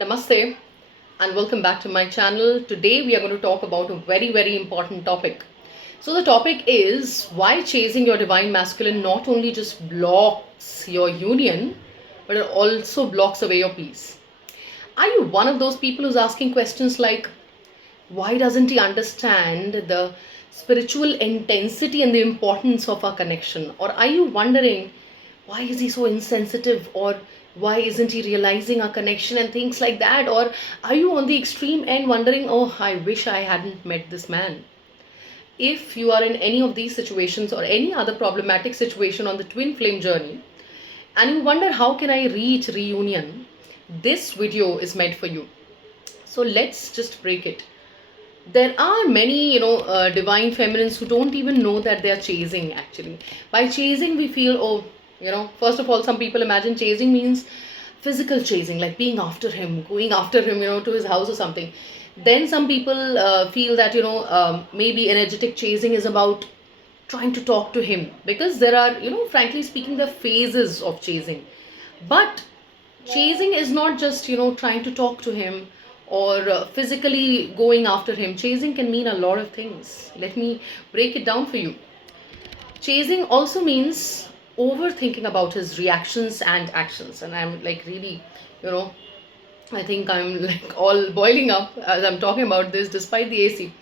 Namaste and welcome back to my channel. Today we are going to talk about a very important topic. So the topic is why chasing your divine masculine not only just blocks your union but it also blocks away your peace. Are you one of those people who's asking questions like why doesn't he understand the spiritual intensity and the importance of our connection? Or are you wondering why is he so insensitive? Or why isn't he realizing our connection and things like that? Or are you on the extreme end wondering, oh, I wish I hadn't met this man? If you are in any of these situations or any other problematic situation on the twin flame journey, and you wonder how can I reach reunion, this video is meant for you. So let's just break it. There are many divine feminines who don't even know that they are chasing. Actually, by chasing we feel, oh, first of all, some people imagine chasing means physical chasing, like being after him, going after him, to his house or something. Then some people feel that maybe energetic chasing is about trying to talk to him, because there are, frankly speaking, there are phases of chasing. But chasing is not just trying to talk to him or physically going after him. Chasing can mean a lot of things. Let me break it down for you. Chasing also means overthinking about his reactions and actions, and I'm like really, you know I think I'm like all boiling up as I'm talking about this despite the AC.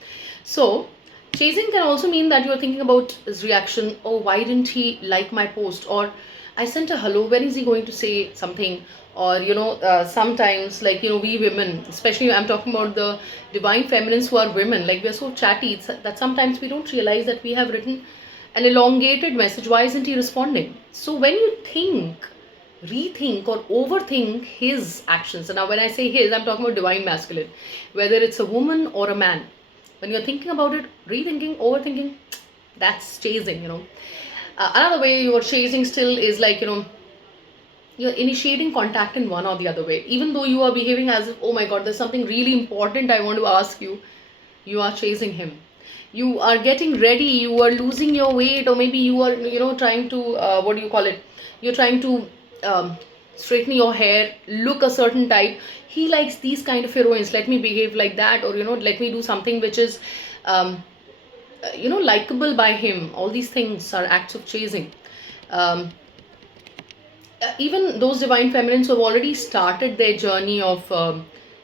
So chasing can also mean that you're thinking about his reaction. Oh, why didn't he like my post? Or I sent a hello, when is he going to say something? Or sometimes, like, we women, especially I'm talking about the divine feminines who are women, like we're so chatty that sometimes we don't realize that we have written an elongated message. Why isn't he responding? So when you think, rethink, or overthink his actions, and now when I say his, I'm talking about divine masculine, whether it's a woman or a man. When you're thinking about it, rethinking, overthinking, that's chasing. Another way you are chasing still is like, you're initiating contact in one or the other way, even though you are behaving as if, oh my god, there's something really important I want to ask you. You are chasing him. You are getting ready, you are losing your weight, or maybe you are trying to what do you call it, you're trying to um, straighten your hair, look a certain type. He likes these kind of heroines, let me behave like that, or let me do something which is likable by him. All these things are acts of chasing. um, Even those divine feminines who have already started their journey of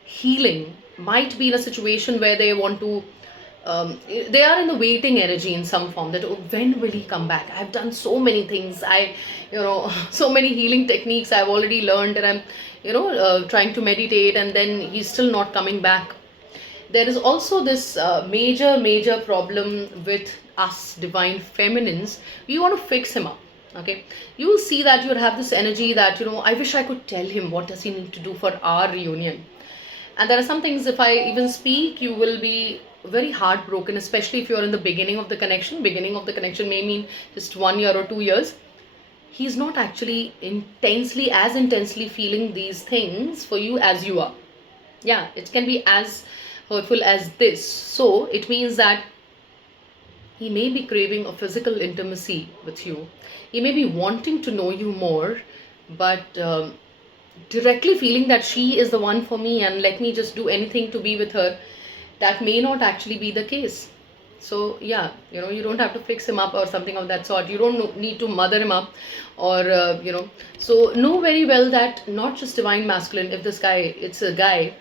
healing might be in a situation where they want to they are in the waiting energy in some form, that, oh, when will he come back? I've done so many things, so many healing techniques I've already learned, and I'm trying to meditate, and then he's still not coming back. There is also this major problem with us divine feminines. We want to fix him up. Okay, you will see that you have this energy that, I wish I could tell him what does he need to do for our reunion. And there are some things, if I even speak, you will be very heartbroken, especially if you're in the beginning of the connection. Beginning of the connection may mean just 1 year or 2 years. He's not actually as intensely feeling these things for you as you are. Yeah, it can be as hurtful as this. So it means that he may be craving a physical intimacy with you. He may be wanting to know you more, but directly feeling that she is the one for me and let me just do anything to be with her. That may not actually be the case. So yeah, you don't have to fix him up or something of that sort. You don't need to mother him up, or so know very well that not just divine masculine. If this guy, it's a guy,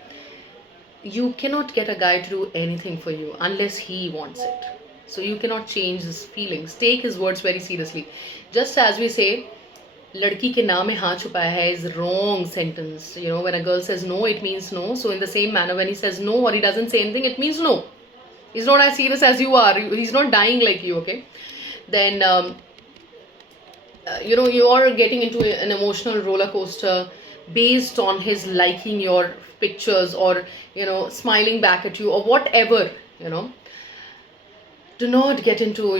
you cannot get a guy to do anything for you unless he wants it. So you cannot change his feelings. Take his words very seriously. Just as we say, ladki ke naam mein haan chupaya hai is wrong sentence. When a girl says no, it means no. So in the same manner, when he says no or he doesn't say anything, it means no. He's not as serious as you are. He's not dying like you. Okay, then you are getting into an emotional roller coaster based on his liking your pictures, or smiling back at you, or whatever. Do not get into,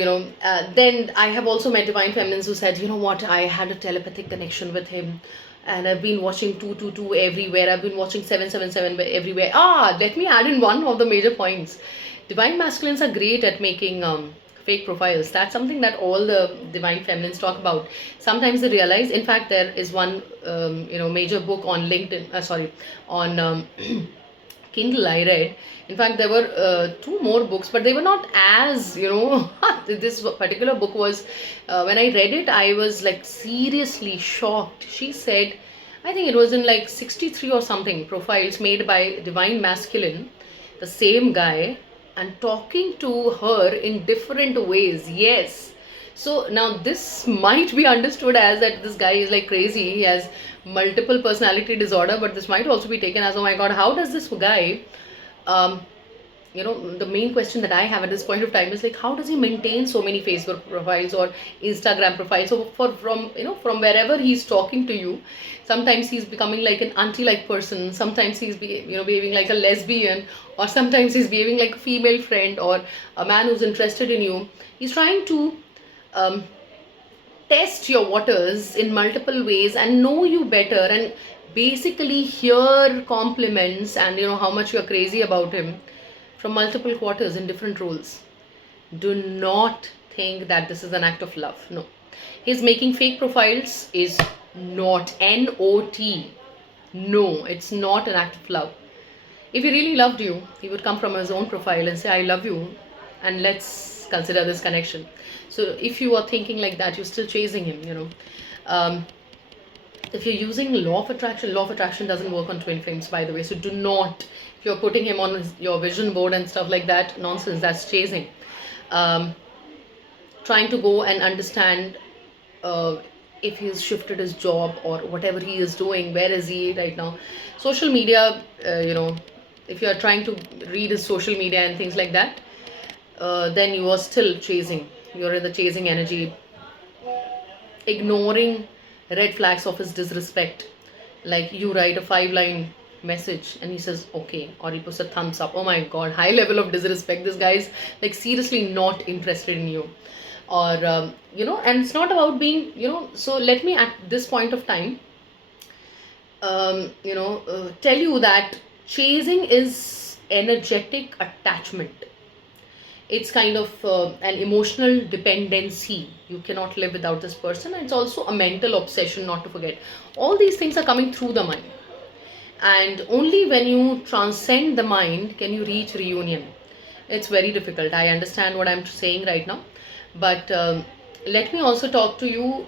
then I have also met divine feminines who said, you know what, I had a telepathic connection with him, and I've been watching 222 everywhere, I've been watching 777 everywhere. Let me add in one of the major points. Divine masculines are great at making fake profiles. That's something that all the divine feminines talk about. Sometimes they realize, in fact, there is one major book on LinkedIn, sorry, on Kindle I read. In fact, there were two more books, but they were not as, this particular book was, when I read it, I was like seriously shocked. She said, I think it was in like 63 or something profiles made by Divine Masculine, the same guy, and talking to her in different ways. Yes. So now this might be understood as that this guy is like crazy. He has multiple personality disorder, but this might also be taken as, oh my god, how does this guy um, the main question that I have at this point of time is like, how does he maintain so many Facebook profiles or Instagram profiles? So from wherever he's talking to you, sometimes he's becoming like an auntie-like person, sometimes he's behaving like a lesbian, or sometimes he's behaving like a female friend or a man who's interested in you. He's trying to um, test your waters in multiple ways and know you better, and basically hear compliments and how much you're crazy about him from multiple quarters in different roles. Do not think that this is an act of love. No. His making fake profiles is not N-O-T. No, it's not an act of love. If he really loved you, he would come from his own profile and say, I love you, and let's consider this connection. So if you are thinking like that, you're still chasing him. If you're using law of attraction doesn't work on twin flames, by the way. So do not, if you're putting him on your vision board and stuff like that, nonsense, that's chasing. Trying to go and understand if he's shifted his job or whatever he is doing, where is he right now. Social media, if you are trying to read his social media and things like that, then you are still chasing. You're in the chasing energy, ignoring red flags of his disrespect. Like you write a 5-line message and he says okay, or he puts a thumbs up. Oh my god, high level of disrespect. This guy is like seriously not interested in you. Or and it's not about being, so let me at this point of time tell you that chasing is energetic attachment. It's kind of an emotional dependency. You cannot live without this person, and it's also a mental obsession, not to forget. All these things are coming through the mind, and only when you transcend the mind can you reach reunion. It's very difficult. I understand what I'm saying right now, but let me also talk to you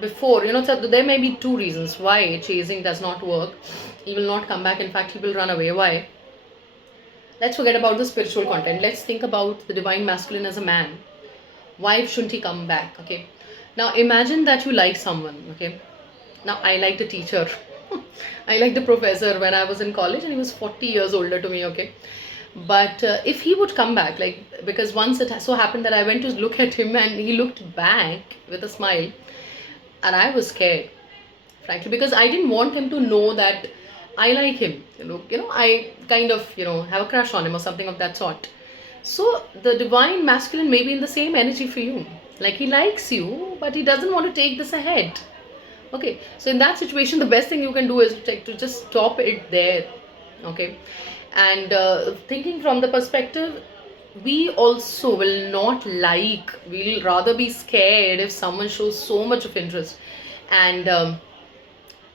before, so there may be two reasons why chasing does not work. He will not come back. In fact, he will run away. Why? Let's forget about the spiritual content. Let's think about the divine masculine as a man. Why shouldn't he come back? Okay. Now imagine that you like someone. Okay. Now I liked a teacher. I liked the professor when I was in college, and he was 40 years older to me. Okay. But if he would come back, like, because once it so happened that I went to look at him and he looked back with a smile, and I was scared, frankly, because I didn't want him to know that I like him. I kind of, have a crush on him or something of that sort. So the divine masculine may be in the same energy for you. Like he likes you, but he doesn't want to take this ahead. Okay. So in that situation, the best thing you can do is to just stop it there. Okay. And thinking from the perspective, we also will not like, we'll rather be scared if someone shows so much of interest. And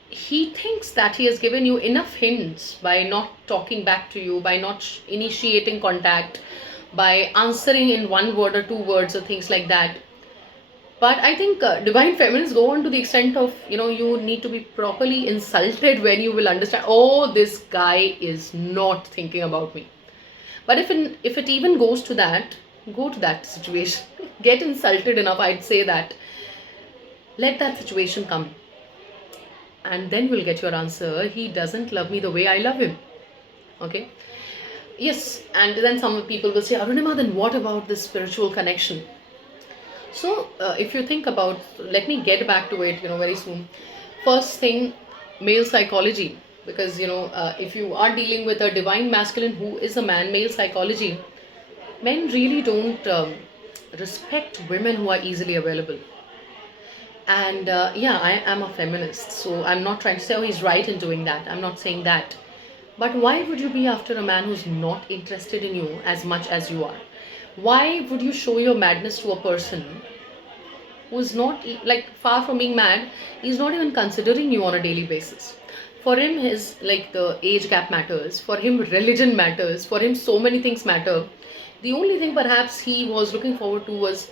he thinks that he has given you enough hints by not talking back to you, by not initiating contact, by answering in one word or two words or things like that. But I think divine feminines go on to the extent of, you need to be properly insulted when you will understand, oh, this guy is not thinking about me. But if it even goes to that, go to that situation. Get insulted enough, I'd say that. Let that situation come. And then you'll get your answer. He doesn't love me the way I love him. Okay? Yes, and then some people will say, Arunima, then what about this spiritual connection? So if you think about, let me get back to it, very soon. First thing, male psychology. Because, if you are dealing with a divine masculine who is a man, male psychology, men really don't respect women who are easily available. And I am a feminist, so I'm not trying to say, oh, he's right in doing that. I'm not saying that. But why would you be after a man who's not interested in you as much as you are? Why would you show your madness to a person who is not like far from being mad? He's not even considering you on a daily basis. For him, his like the age gap matters. For him, religion matters. For him, so many things matter. The only thing perhaps he was looking forward to was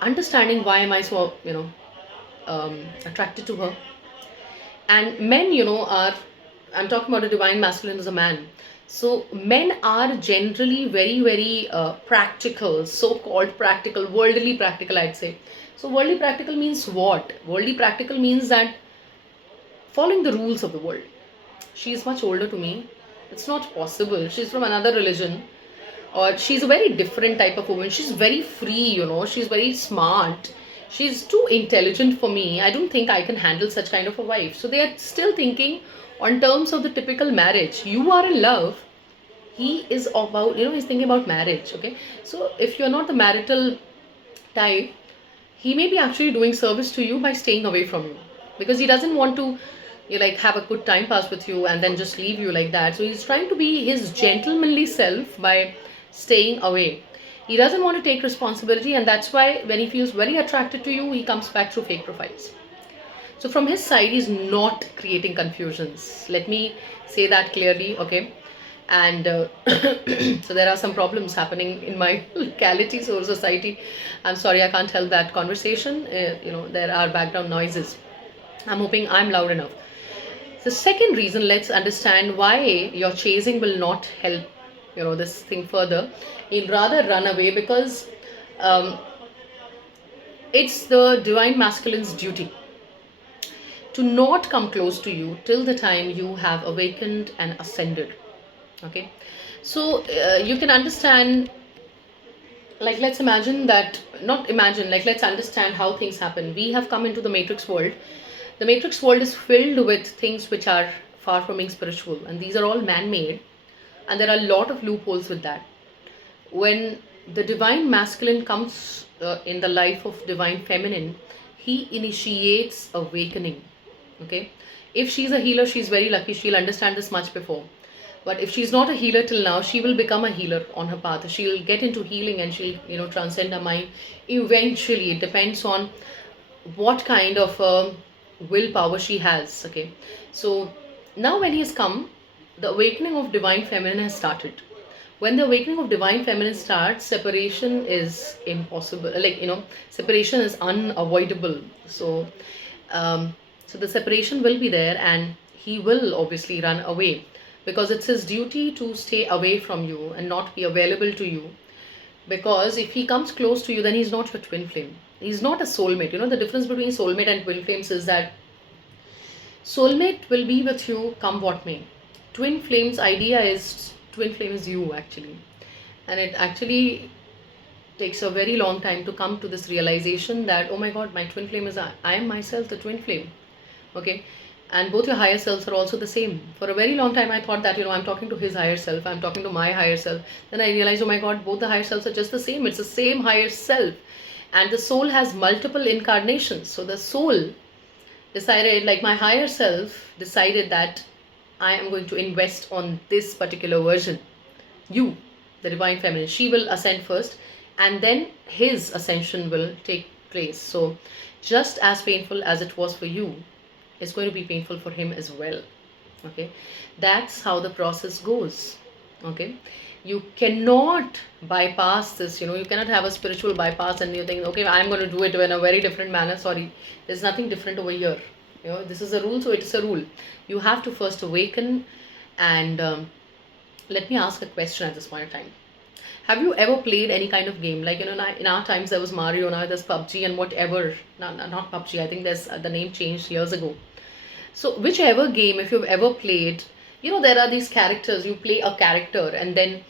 understanding why am I so attracted to her. And men, are, I'm talking about a divine masculine as a man. So men are generally very very practical, so called practical, worldly practical, I'd say. So worldly practical means what? Worldly practical means that following the rules of the world. She is much older to me, it's not possible, she's from another religion, or she's a very different type of woman, she's very free, she's very smart, she's too intelligent for me, I don't think I can handle such kind of a wife. So they are still thinking on terms of the typical marriage. You are in love, he is about, he's thinking about marriage. Okay, so if you're not the marital type, he may be actually doing service to you by staying away from you, because he doesn't want to, like have a good time pass with you and then just leave you like that. So he's trying to be his gentlemanly self by staying away. He doesn't want to take responsibility, and that's why when he feels very attracted to you, he comes back through fake profiles. So from his side, he's not creating confusions. Let me say that clearly, okay? And so there are some problems happening in my locality, so society. I'm sorry, I can't help that conversation. There are background noises. I'm hoping I'm loud enough. The second reason, let's understand why your chasing will not help, this thing further. He'll rather run away because um, it's the divine masculine's duty to not come close to you till the time you have awakened and ascended. Okay, so you can understand, like let's imagine that, not imagine, like let's understand how things happen. We have come into the matrix world. The matrix world is filled with things which are far from being spiritual, and these are all man-made, and there are a lot of loopholes with that. When the divine masculine comes in the life of divine feminine, he initiates awakening. Okay, if she's a healer, she's very lucky, she'll understand this much before. But if she's not a healer till now, she will become a healer on her path. She'll get into healing and she'll, transcend her mind eventually. It depends on what kind of willpower she has. Okay, so now when he has come, the awakening of divine feminine has started. When the awakening of divine feminine starts, separation is impossible, like, separation is unavoidable. So so the separation will be there, and he will obviously run away, because it's his duty to stay away from you and not be available to you. Because if he comes close to you, then he's not your twin flame, he's not a soulmate. The difference between soulmate and twin flames is that soulmate will be with you come what may. Twin flames idea is, twin flame is you actually, and it actually takes a very long time to come to this realization that, oh my god, my twin flame is I am myself the twin flame. Okay, and both your higher selves are also the same. For a very long time I thought that, I'm talking to his higher self, I'm talking to my higher self. Then I realized, oh my god, both the higher selves are just the same, it's the same higher self. And the soul has multiple incarnations. So the soul decided, like my higher self decided that I am going to invest on this particular version. You, the divine feminine, she will ascend first, and then his ascension will take place. So just as painful as it was for you, it's going to be painful for him as well. Okay, that's how the process goes. Okay, you cannot bypass this. You cannot have a spiritual bypass and you think, okay, I'm going to do it in a very different manner. Sorry, there's nothing different over here. This is a rule, so it's a rule. You have to first awaken. And let me ask a question at this point of time. Have you ever played any kind of game, like, in our times there was Mario, now there's PUBG and whatever. Not PUBG, I think there's the name changed years ago. So whichever game, if you've ever played, there are these characters. You play a character, and then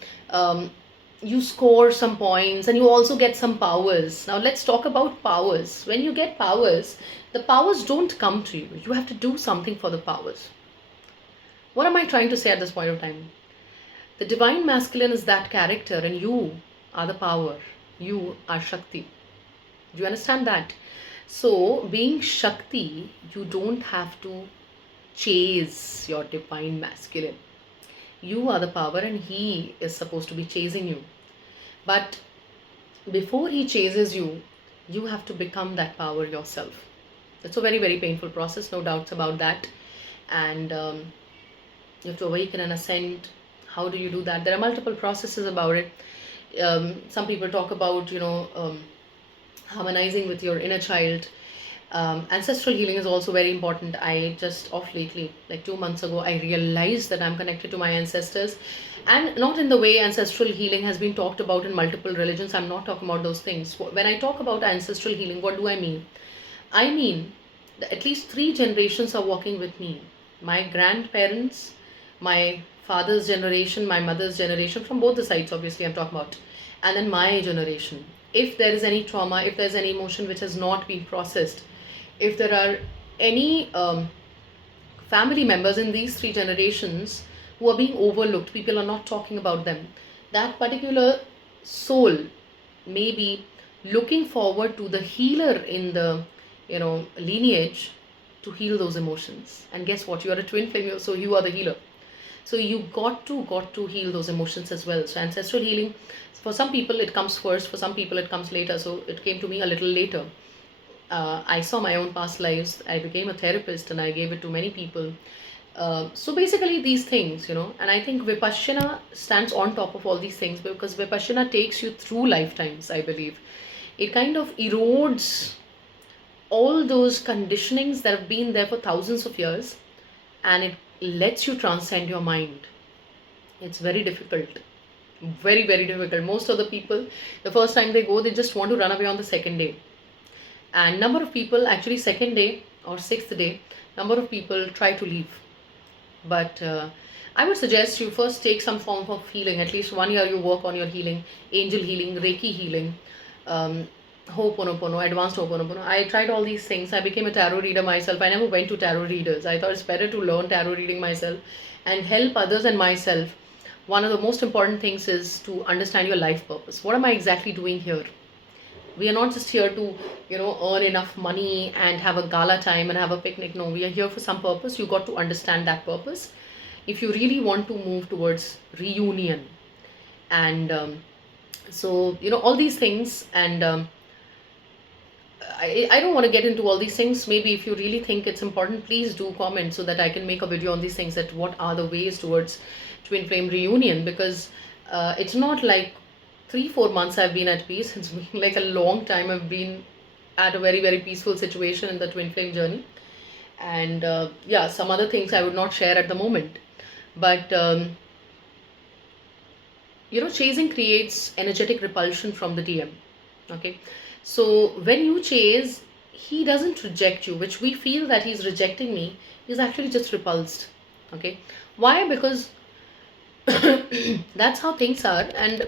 you score some points, and you also get some powers. Now let's talk about powers. When you get powers, the powers don't come to you. You have to do something for the powers. What am I trying to say at this point of time? The divine masculine is that character, and you are the power. You are Shakti. Do you understand that? So, being Shakti, you don't have to chase your divine masculine. You are the power, and he is supposed to be chasing you. But Before he chases you, you have to become that power yourself. It's a very, very painful process, no doubts about that. And you have to awaken and ascend. How do you do that? There are multiple processes about it. Some people talk about, harmonizing with your inner child. Ancestral healing is also very important. I just off lately, like 2 months ago, I realized that I'm connected to my ancestors, and not in the way ancestral healing has been talked about in multiple religions. I'm not talking about those things. When I talk about ancestral healing, what do I mean? I mean that at least three generations are walking with me. My grandparents, my father's generation, my mother's generation, from both the sides, obviously, I'm talking about, and then my generation. If there is any trauma, if there's any emotion which has not been processed, if there are any family members in these three generations who are being overlooked, people are not talking about them, that particular soul may be looking forward to the healer in the lineage to heal those emotions. And guess what, you are a twin flame, so you are the healer. So you got to heal those emotions as well. So ancestral healing, for some people it comes first, for some people it comes later. So it came to me a little later. I saw my own past lives. I became a therapist and I gave it to many people. So basically, these things, and I think Vipassana stands on top of all these things because Vipassana takes you through lifetimes, I believe. It kind of erodes all those conditionings that have been there for thousands of years, and it lets you transcend your mind. It's very difficult. Very, very difficult. Most of the people, the first time they go, they just want to run away on the second day. And number of people, actually second day or sixth day, number of people try to leave. But I would suggest you first take some form of healing. At least 1 year you work on your healing, angel healing, Reiki healing, um, Ho'oponopono, advanced Ho'oponopono. I tried all these things. I became a tarot reader myself. I never went to tarot readers. I thought it's better to learn tarot reading myself and help others and myself. One of the most important things is to understand your life purpose. What am I exactly doing here? We are not just here to earn enough money and have a gala time and have a picnic. No, we are here for some purpose. You got to understand that purpose if you really want to move towards reunion. And so all these things. And I don't want to get into all these things. Maybe if you really think it's important, please do comment so that I can make a video on these things, that what are the ways towards twin flame reunion. Because it's not like 3-4 months I've been at peace. It's been like a long time. I've been at a very, very peaceful situation in the twin flame journey. And yeah, some other things I would not share at the moment. But chasing creates energetic repulsion from the DM. Okay, so when you chase, he doesn't reject you, which we feel that he's rejecting me. He's actually just repulsed. Okay, why? Because that's how things are. And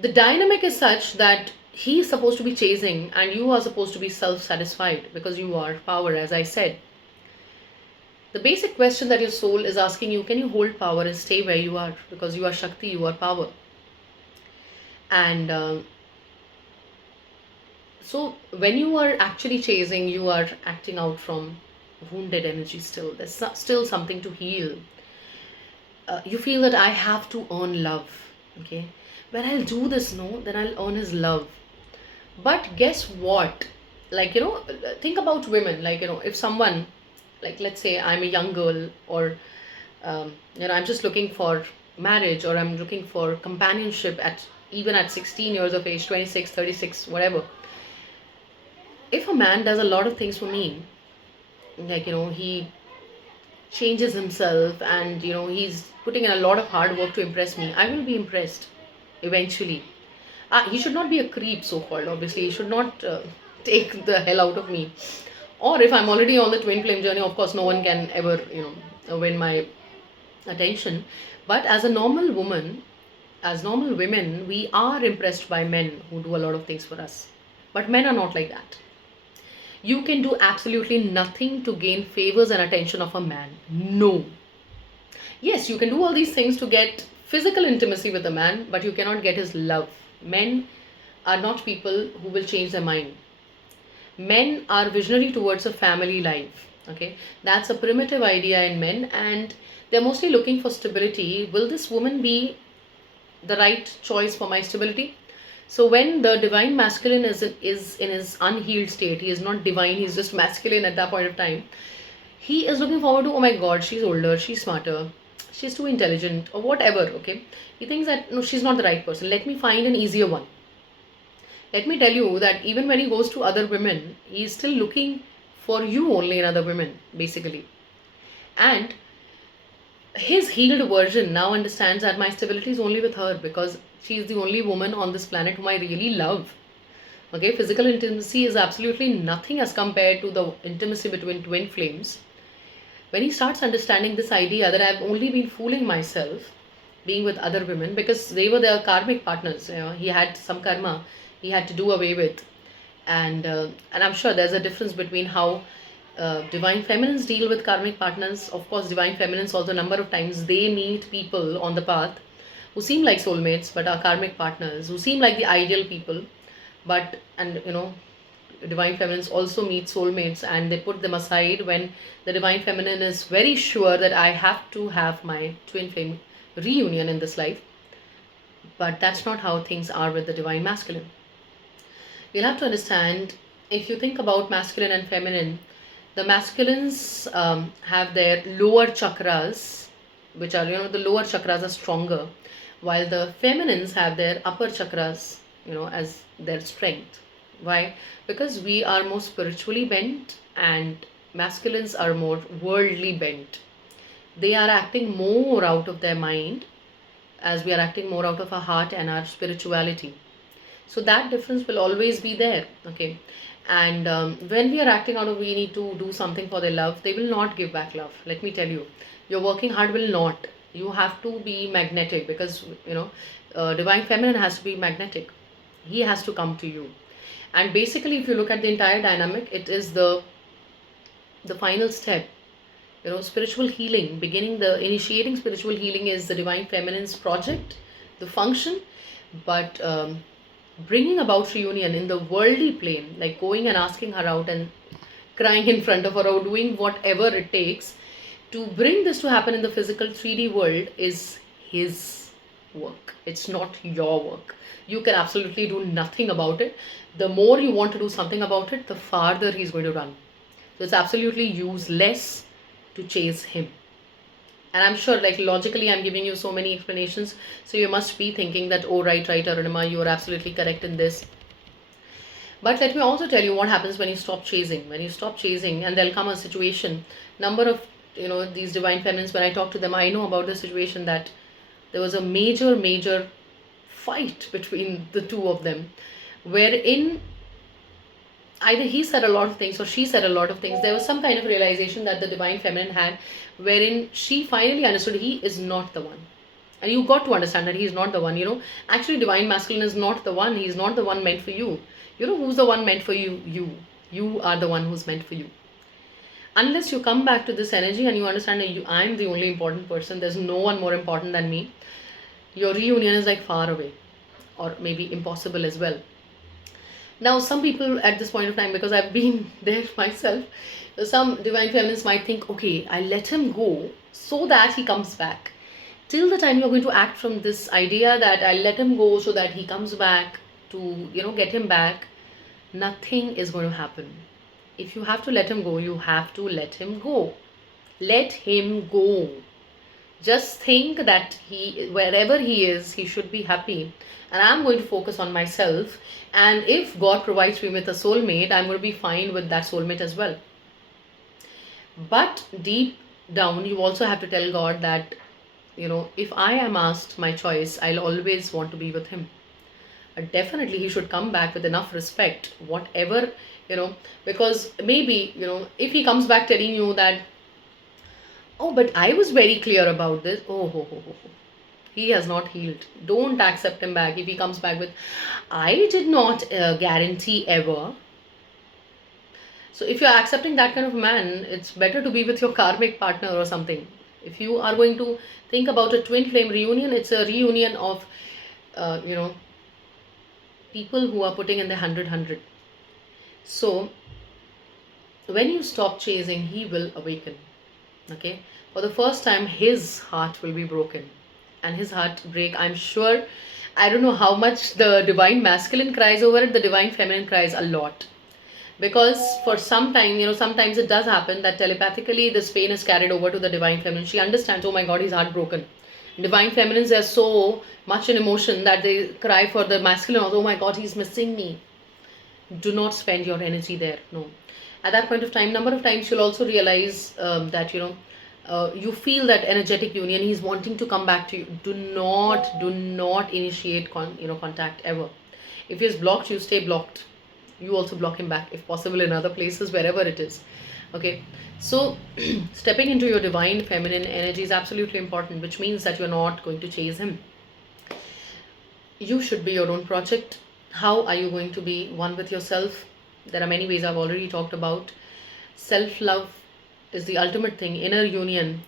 the dynamic is such that he is supposed to be chasing and you are supposed to be self-satisfied because you are power, as I said. The basic question that your soul is asking you, can you hold power and stay where you are? Because you are Shakti, you are power. And so when you are actually chasing, you are acting out from wounded energy still. There's still something to heal. You feel that I have to earn love. Okay, when I'll do this, no, then I'll earn his love. But guess what? Like, think about women. Like, if someone, like, let's say I'm a young girl, or, I'm just looking for marriage, or I'm looking for companionship even at 16 years of age, 26, 36, whatever. If a man does a lot of things for me, like, he changes himself and, he's putting in a lot of hard work to impress me, I will be impressed eventually. He should not be a creep, so called. Obviously, he should not take the hell out of me. Or if I'm already on the twin flame journey, of course, no one can ever, win my attention. But as a normal woman, as normal women, we are impressed by men who do a lot of things for us. But men are not like that. You can do absolutely nothing to gain favors and attention of a man. No. Yes, you can do all these things to get physical intimacy with a man, but you cannot get his love. Men are not people who will change their mind. Men are visionary towards a family life. Okay, that's a primitive idea in men, and they're mostly looking for stability. Will this woman be the right choice for my stability? So when the divine masculine is in his unhealed state, he is not divine, he's just masculine at that point of time. He is looking forward to, oh my god, she's older, she's smarter, she's too intelligent, or whatever, okay? He thinks that, no, she's not the right person. Let me find an easier one. Let me tell you that even when he goes to other women, he is still looking for you only in other women, basically. And his healed version now understands that my stability is only with her because she is the only woman on this planet whom I really love. Okay, physical intimacy is absolutely nothing as compared to the intimacy between twin flames. When he starts understanding this idea that I've only been fooling myself being with other women because they were their karmic partners, he had some karma he had to do away with, and I'm sure there's a difference between how divine feminines deal with karmic partners. Of course, divine feminines also number of times they meet people on the path who seem like soulmates but are karmic partners, who seem like the ideal people, but and divine feminines also meet soulmates and they put them aside when the divine feminine is very sure that I have to have my twin flame reunion in this life. But that's not how things are with the divine masculine. You'll have to understand, if you think about masculine and feminine, the masculines have their lower chakras, which are, the lower chakras are stronger, while the feminines have their upper chakras, as their strength. Why? Because we are more spiritually bent and masculines are more worldly bent. They are acting more out of their mind as we are acting more out of our heart and our spirituality. So that difference will always be there, okay? And when we are acting out of we need to do something for their love, they will not give back love. Let me tell you, your working hard will not. You have to be magnetic because divine feminine has to be magnetic. He has to come to you. And basically, if you look at the entire dynamic, it is the final step. Spiritual healing, beginning the initiating spiritual healing is the divine feminine's project, the function, but bringing about reunion in the worldly plane, like going and asking her out and crying in front of her or doing whatever it takes to bring this to happen in the physical 3D world, is his work. It's not your work. You can absolutely do nothing about it. The more you want to do something about it, the farther he's going to run. So it's absolutely useless to chase him. And I'm sure, like, logically I'm giving you so many explanations, so you must be thinking that, oh, right, Arunima, you are absolutely correct in this. But let me also tell you what happens when you stop chasing. When you stop chasing, and there'll come a situation, number of these divine feminines, when I talk to them, I know about the situation that there was a major fight between the two of them, wherein either he said a lot of things or she said a lot of things. There was some kind of realization that the divine feminine had, wherein she finally understood he is not the one. And you got to understand that he is not the one. Actually, divine masculine is not the one. He is not the one meant for you. Who's the one meant for you? You are the one who's meant for you. Unless you come back to this energy and you understand that I'm the only important person, there's no one more important than me, your reunion is like far away, or maybe impossible as well. Now, some people at this point of time, because I've been there myself, some divine feminists might think, okay, I let him go so that he comes back. Till the time you're going to act from this idea that I let him go so that he comes back to, get him back, nothing is going to happen. If you have to let him go, you have to let him go. Let him go. Just think that wherever he is, he should be happy. And I'm going to focus on myself. And if God provides me with a soulmate, I'm going to be fine with that soulmate as well. But deep down, you also have to tell God that, if I am asked my choice, I'll always want to be with him. Definitely, he should come back with enough respect, whatever, because maybe, if he comes back telling you that, oh, but I was very clear about this. Oh, ho, ho, ho, ho. He has not healed. Don't accept him back. If he comes back with, I did not guarantee ever. So if you're accepting that kind of man, it's better to be with your karmic partner or something. If you are going to think about a twin flame reunion, it's a reunion of, people who are putting in the 100. So when you stop chasing, he will awaken. Okay, for the first time his heart will be broken, and his heartbreak, I'm sure, I don't know how much the divine masculine cries over it, the divine feminine cries a lot. Because for some time, sometimes it does happen that telepathically this pain is carried over to the divine feminine. She understands, oh my god, he's heartbroken. Divine feminines are so much in emotion that they cry for the masculine, oh my god, he's missing me. Do not spend your energy there. No. At that point of time, number of times you'll also realize that you feel that energetic union. He's wanting to come back to you. Do not initiate contact ever. If he's blocked, you stay blocked. You also block him back if possible in other places, wherever it is. Okay, so stepping into your divine feminine energy is absolutely important, which means that you're not going to chase him. You should be your own project. How are you going to be one with yourself? There are many ways I've already talked about. Self love is the ultimate thing, inner union.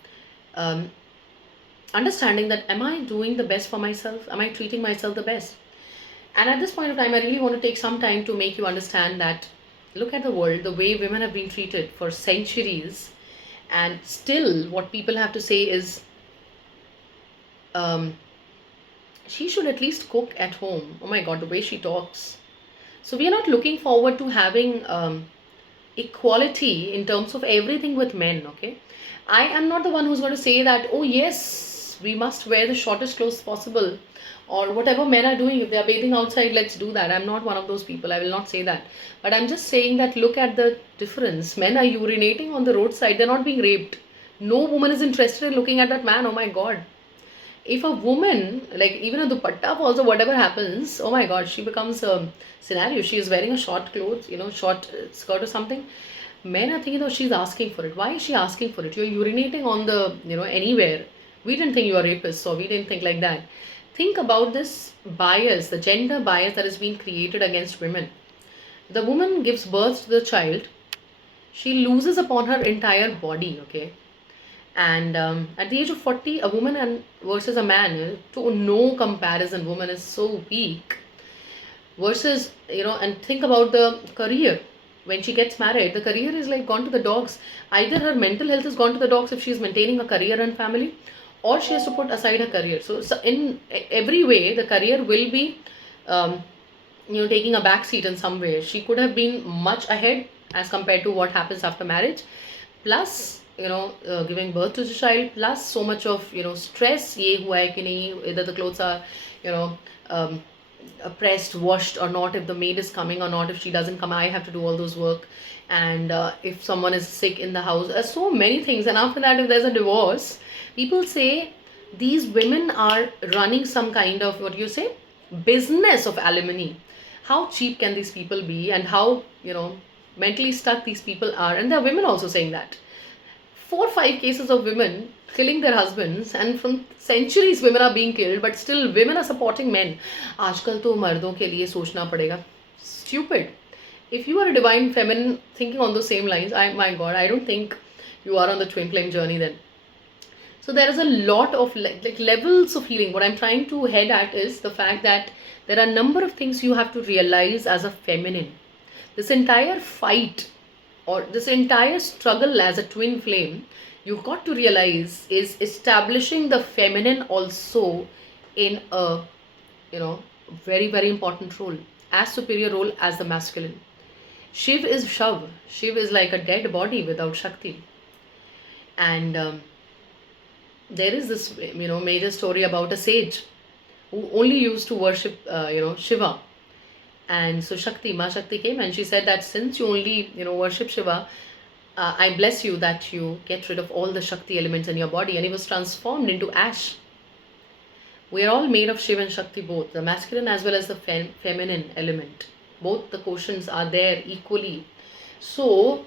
Um, Understanding that, am I doing the best for myself? Am I treating myself the best? And at this point of time, I really want to take some time to make you understand that look at the world, the way women have been treated for centuries, and still what people have to say is, um, she should at least cook at home. Oh my god, the way she talks. So we are not looking forward to having equality in terms of everything with men, okay? I am not the one who's going to say that, oh yes, we must wear the shortest clothes possible, or whatever men are doing, if they are bathing outside, let's do that. I'm not one of those people. I will not say that. But I'm just saying that look at the difference. Men are urinating on the roadside, they're not being raped. No woman is interested in looking at that man. Oh my god. If a woman, like even a dupatta falls or whatever happens, oh my god, she becomes a scenario. She is wearing a short clothes, short skirt or something. Men are thinking, oh, she's asking for it. Why is she asking for it? You're urinating on the, anywhere. We didn't think you were rapists, so we didn't think like that. Think about this bias, the gender bias that is being created against women. The woman gives birth to the child, she loses upon her entire body, okay? And at the age of 40, a woman and versus a man, to no comparison, woman is so weak. Versus, and think about the career. When she gets married, the career is like gone to the dogs. Either her mental health has gone to the dogs if she is maintaining a career and family, or she has to put aside her career. So in every way, the career will be, um, taking a back seat in some way. She could have been much ahead as compared to what happens after marriage. Plus, giving birth to the child, plus so much of stress. Ye hua hai ki nahi, either the clothes are you know um, pressed, washed or not, if the maid is coming or not, if she doesn't come, I have to do all those work. And if someone is sick in the house, so many things. And after that, if there's a divorce, people say these women are running some kind of, what you say, business of alimony. How cheap can these people be, and how mentally stuck these people are. And there are women also saying that 4 or 5 cases of women killing their husbands, and from centuries women are being killed, but still women are supporting men. आजकल तो मर्दों के लिए सोचना पड़ेगा. Stupid. If you are a divine feminine thinking on those same lines, my god, I don't think you are on the twin flame journey then. So there is a lot of like levels of healing. What I'm trying to head at is the fact that there are a number of things you have to realize as a feminine. This entire fight, or this entire struggle as a twin flame, you've got to realize is establishing the feminine also in a very very important role, as superior role as the masculine. Shiv is Shav. Shiv is like a dead body without Shakti. And there is this major story about a sage who only used to worship Shiva. And so Shakti, Ma Shakti came and she said that since you only worship Shiva, I bless you that you get rid of all the Shakti elements in your body. And he was transformed into ash. We are all made of Shiva and Shakti both, the masculine as well as the feminine element. Both the quotients are there equally. So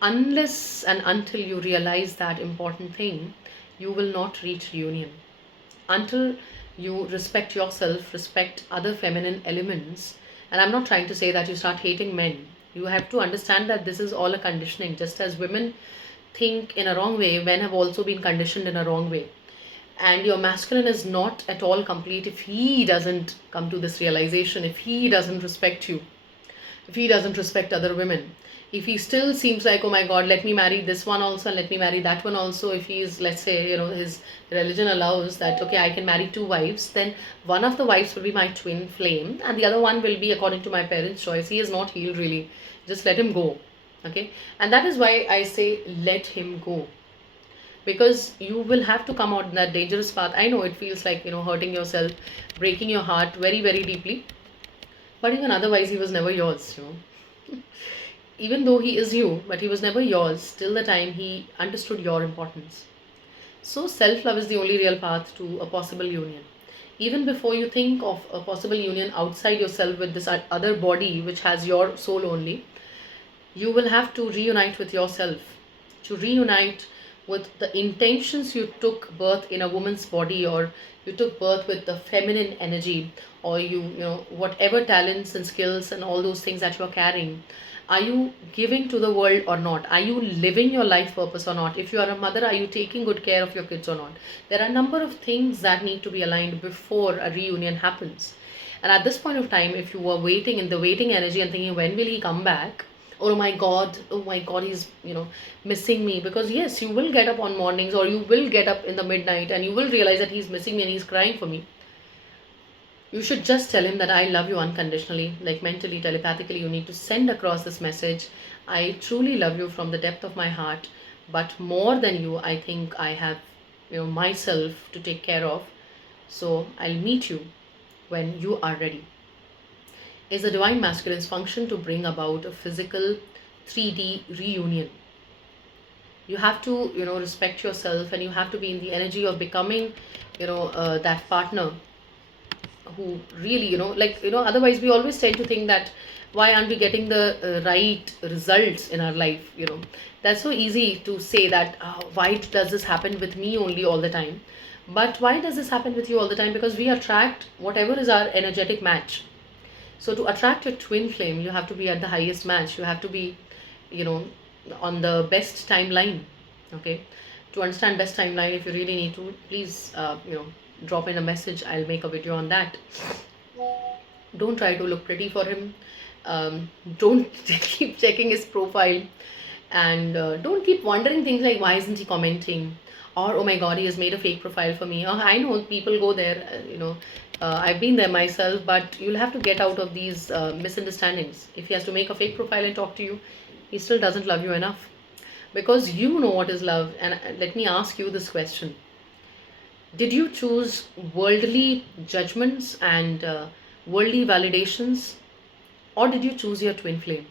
unless and until you realize that important thing, you will not reach union. Until you respect yourself, respect other feminine elements. And I'm not trying to say that you start hating men. You have to understand that this is all a conditioning. Just as women think in a wrong way, men have also been conditioned in a wrong way. And your masculine is not at all complete if he doesn't come to this realization, if he doesn't respect you, if he doesn't respect other women, If he still seems like, oh my god, let me marry this one also and let me marry that one also, if he is, let's say, his religion allows that, okay, I can marry two wives, then one of the wives will be my twin flame and the other one will be according to my parents' choice. He is not healed really. Just let him go. Okay. And that is why I say let him go, because you will have to come out in that dangerous path. I know it feels like, hurting yourself, breaking your heart very very deeply, but even otherwise he was never yours. Even though he is you, but he was never yours till the time he understood your importance. So, self love is the only real path to a possible union. Even before you think of a possible union outside yourself with this other body which has your soul only, you will have to reunite with yourself, to reunite with the intentions you took birth in a woman's body, or you took birth with the feminine energy, or whatever talents and skills and all those things that you are carrying, are you giving to the world or not? Are you living your life purpose or not? If you are a mother, are you taking good care of your kids or not? There are a number of things that need to be aligned before a reunion happens. And at this point of time, if you were waiting in the waiting energy and thinking, when will he come back? Oh my god, he's missing me. Because yes, you will get up on mornings, or you will get up in the midnight and you will realize that he's missing me and he's crying for me. You should just tell him that I love you unconditionally, like mentally, telepathically. You need to send across this message. I truly love you from the depth of my heart, but more than you, I think I have, myself to take care of. So I'll meet you when you are ready. Is the divine masculine's function to bring about a physical 3D reunion. You have to, respect yourself, and you have to be in the energy of becoming, that partner who really, otherwise we always tend to think that why aren't we getting the right results in our life. That's so easy to say that, why does this happen with me only all the time? But why does this happen with you all the time? Because we attract whatever is our energetic match. So to attract your twin flame, you have to be at the highest match. You have to be, you know on the best timeline. Okay. To understand best timeline, if you really need to, please, drop in a message. I'll make a video on that. Don't try to look pretty for him. Don't keep checking his profile, and don't keep wondering things like, why isn't he commenting, or oh my god, he has made a fake profile for me. I know people go there, I've been there myself, but you'll have to get out of these misunderstandings. If he has to make a fake profile and talk to you, he still doesn't love you enough, because you know what is love. And let me ask you this question: did you choose worldly judgments and worldly validations, or did you choose your twin flame?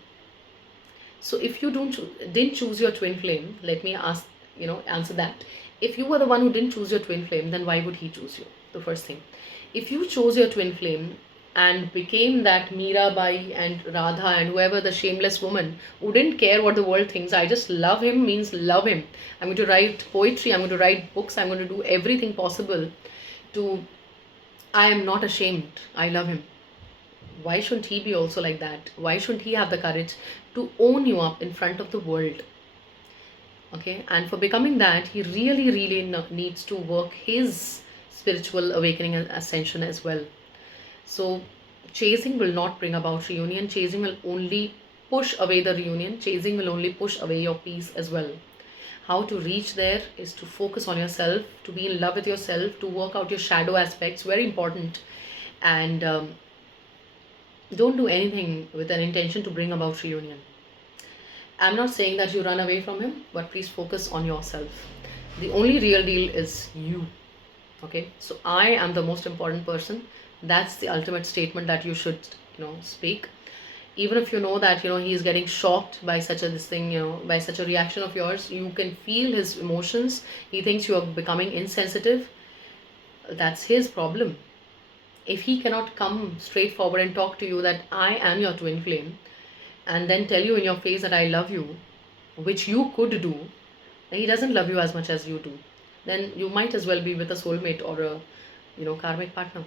So if you didn't choose your twin flame, let me answer that. If you were the one who didn't choose your twin flame, then why would he choose you? The first thing. If you chose your twin flame and became that Mirabai and Radha and whoever, the shameless woman who didn't care what the world thinks, I just love him means love him. I'm going to write poetry, I'm going to write books, I'm going to do everything possible to, I am not ashamed, I love him. Why shouldn't he be also like that? Why shouldn't he have the courage to own you up in front of the world? Okay. And for becoming that, he really really needs to work his spiritual awakening and ascension as well. So chasing will not bring about reunion. Chasing will only push away the reunion. Chasing will only push away your peace as well. How to reach there is to focus on yourself, to be in love with yourself, to work out your shadow aspects, very important. And don't do anything with an intention to bring about reunion. I'm not saying that you run away from him, but please focus on yourself. The only real deal is you. Okay. So I am the most important person. That's the ultimate statement that you should, speak. Even if you know that, he is getting shocked by such a this thing, by such a reaction of yours, you can feel his emotions. He thinks you are becoming insensitive. That's his problem. If he cannot come straight forward and talk to you that I am your twin flame, and then tell you in your face that I love you, which you could do, and he doesn't love you as much as you do, then you might as well be with a soulmate or a, karmic partner.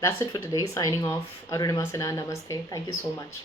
That's it for today. Signing off. Arunima Sinha. Namaste. Thank you so much.